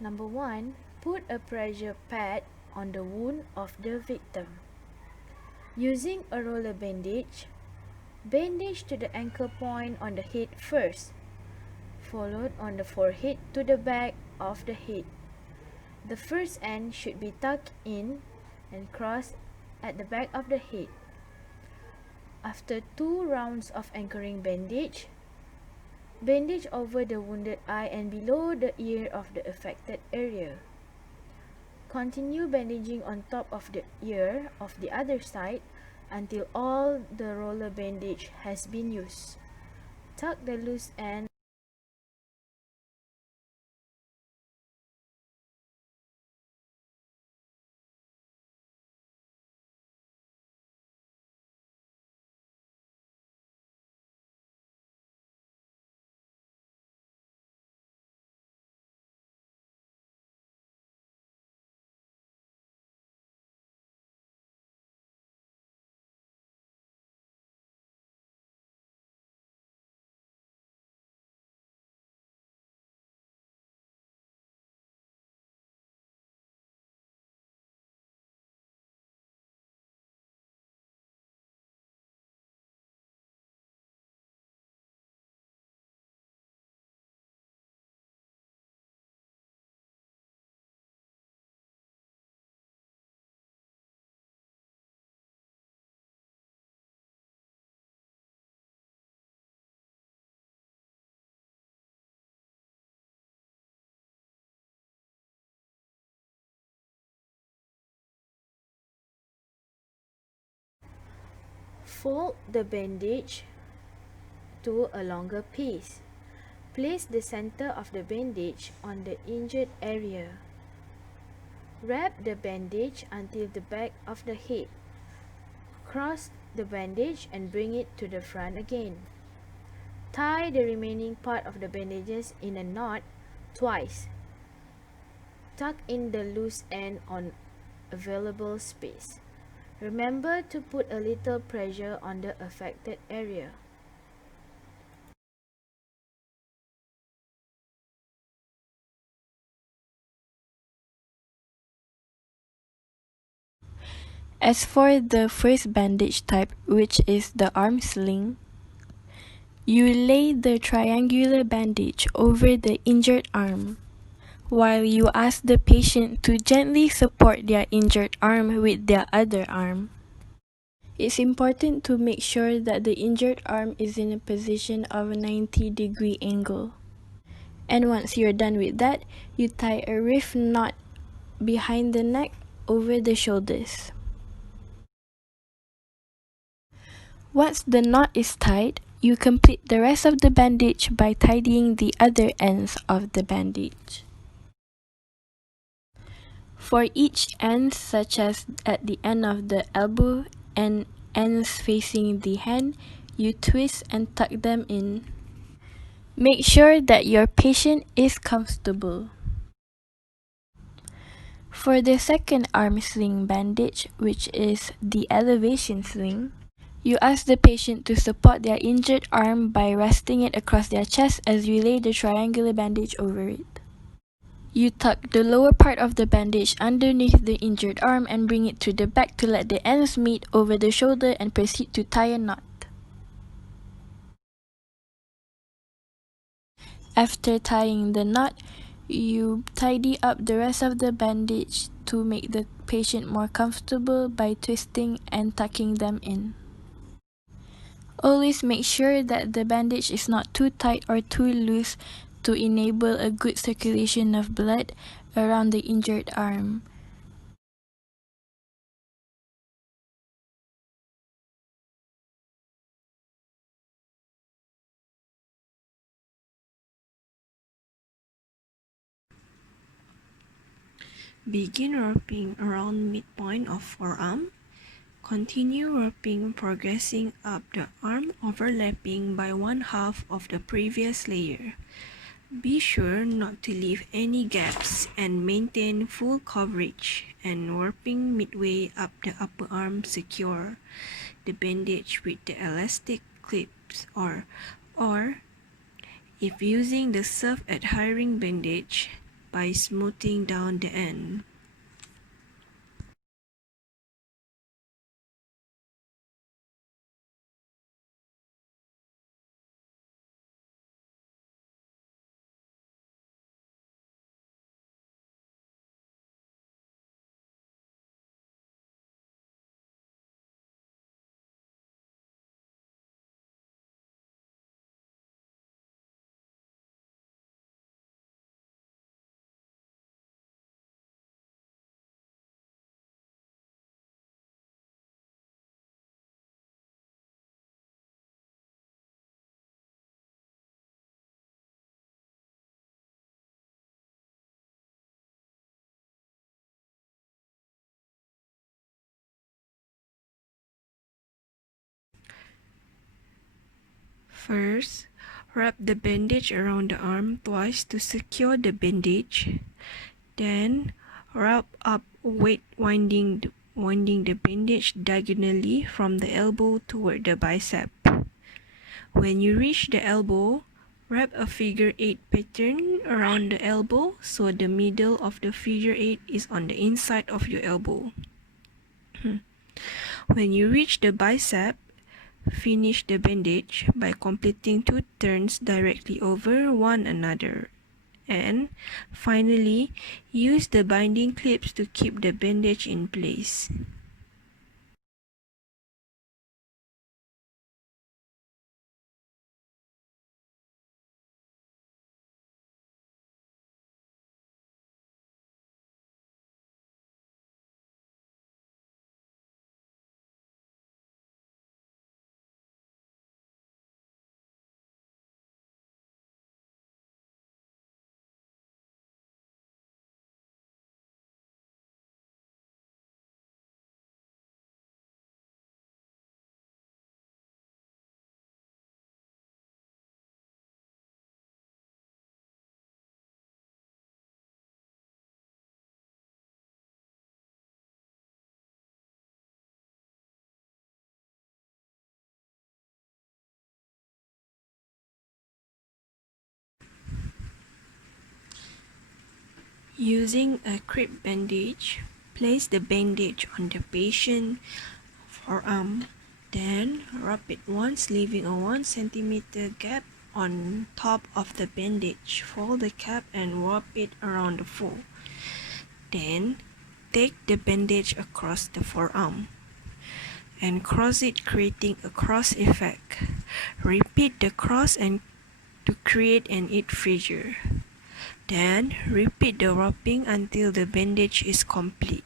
Number 1. Put a pressure pad on the wound of the victim. Using a roller bandage, bandage to the anchor point on the head first, followed on the forehead to the back of the head. The first end should be tucked in and crossed at the back of the head. After 2 rounds of anchoring bandage, bandage over the wounded eye and below the ear of the affected area. Continue bandaging on top of the ear of the other side until all the roller bandage has been used. Tuck the loose end fold the bandage to a longer piece. Place the center of the bandage on the injured area. Wrap the bandage until the back of the head. Cross the bandage and bring it to the front again. Tie the remaining part of the bandages in a knot twice. Tuck in the loose end on available space. Remember to put a little pressure on the affected area. As for the first bandage type, which is the arm sling, you lay the triangular bandage over the injured arm, while you ask the patient to gently support their injured arm with their other arm. It's important to make sure that the injured arm is in a position of a 90-degree angle. And once you're done with that, you tie a reef knot behind the neck over the shoulders. Once the knot is tied, you complete the rest of the bandage by tidying the other ends of the bandage. For each end, such as at the end of the elbow and ends facing the hand, you twist and tuck them in. Make sure that your patient is comfortable. For the second arm sling bandage, which is the elevation sling, you ask the patient to support their injured arm by resting it across their chest as you lay the triangular bandage over it. You tuck the lower part of the bandage underneath the injured arm and bring it to the back to let the ends meet over the shoulder and proceed to tie a knot. After tying the knot, you tidy up the rest of the bandage to make the patient more comfortable by twisting and tucking them in. Always make sure that the bandage is not too tight or too loose to enable a good circulation of blood around the injured arm. Begin wrapping around midpoint of forearm. Continue wrapping, progressing up the arm, overlapping by 1/2 of the previous layer. Be sure not to leave any gaps and maintain full coverage, and wrapping midway up the upper arm, secure the bandage with the elastic clips or if using the self-adhering bandage, by smoothing down the end. First, wrap the bandage around the arm twice to secure the bandage. Then, wrap up weight winding the bandage diagonally from the elbow toward the bicep. When you reach the elbow, wrap a figure 8 pattern around the elbow so the middle of the figure 8 is on the inside of your elbow. When you reach the bicep, finish the bandage by completing 2 turns directly over one another. And finally, use the binding clips to keep the bandage in place. Using a crepe bandage, place the bandage on the patient's forearm. Then wrap it once, leaving a 1 cm gap on top of the bandage. Fold the cap and wrap it around the fold. Then take the bandage across the forearm and cross it, creating a cross effect. Repeat the cross and to create an 8 figure. Then repeat the wrapping until the bandage is complete.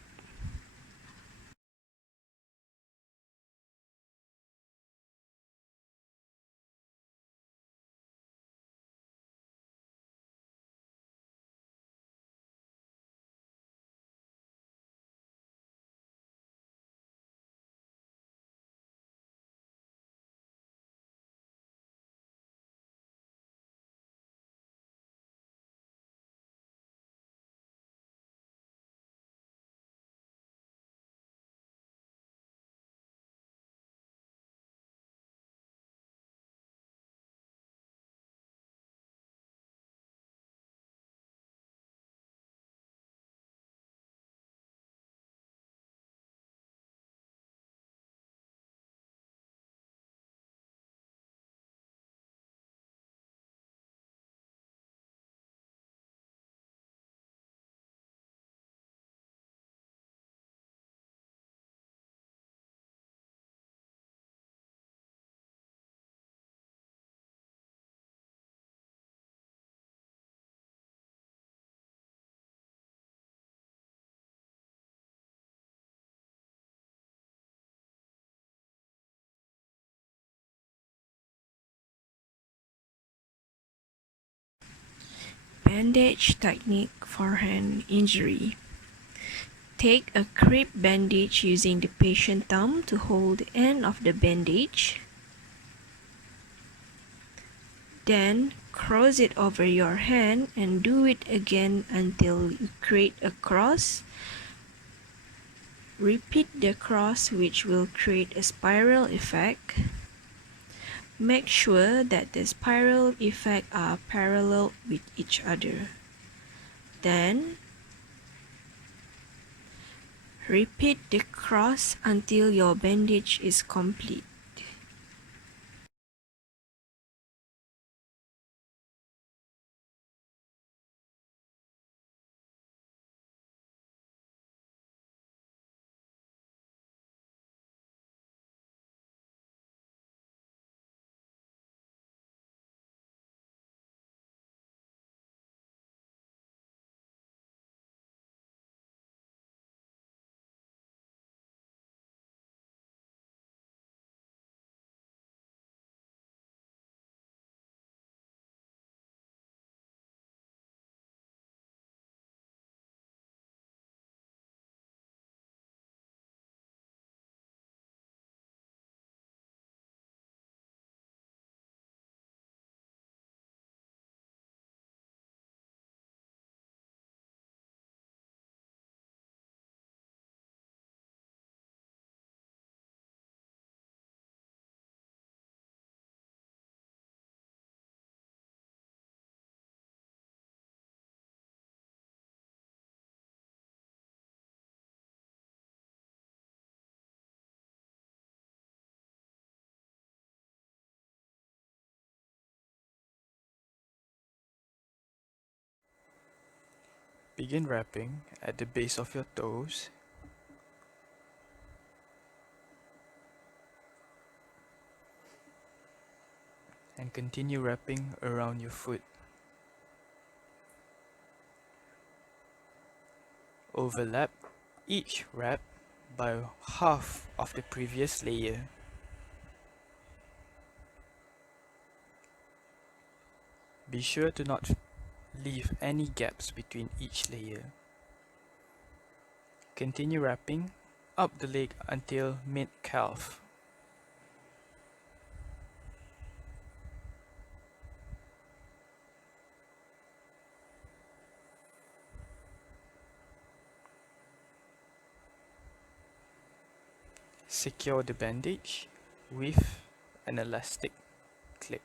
Bandage technique for hand injury. Take a crepe bandage using the patient thumb to hold the end of the bandage. Then cross it over your hand and do it again until you create a cross. Repeat the cross, which will create a spiral effect. Make sure that the spiral effects are parallel with each other. Then, repeat the cross until your bandage is complete. Begin wrapping at the base of your toes and continue wrapping around your foot. Overlap each wrap by half of the previous layer. Be sure to not leave any gaps between each layer. Continue wrapping up the leg until mid-calf. Secure the bandage with an elastic clip.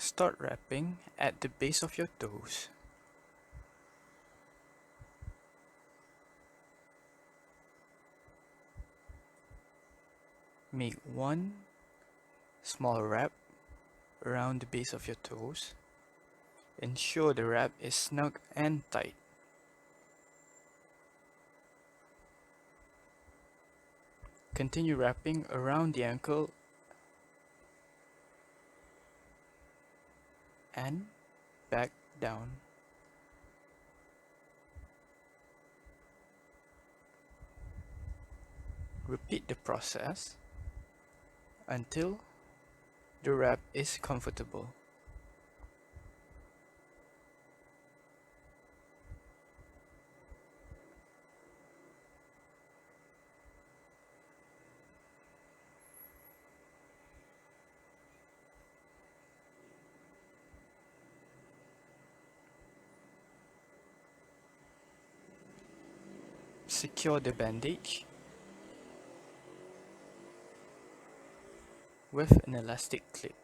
Start wrapping at the base of your toes. Make one small wrap around the base of your toes. Ensure the wrap is snug and tight. Continue wrapping around the ankle and back down. Repeat the process until the wrap is comfortable. Secure the bandage with an elastic clip.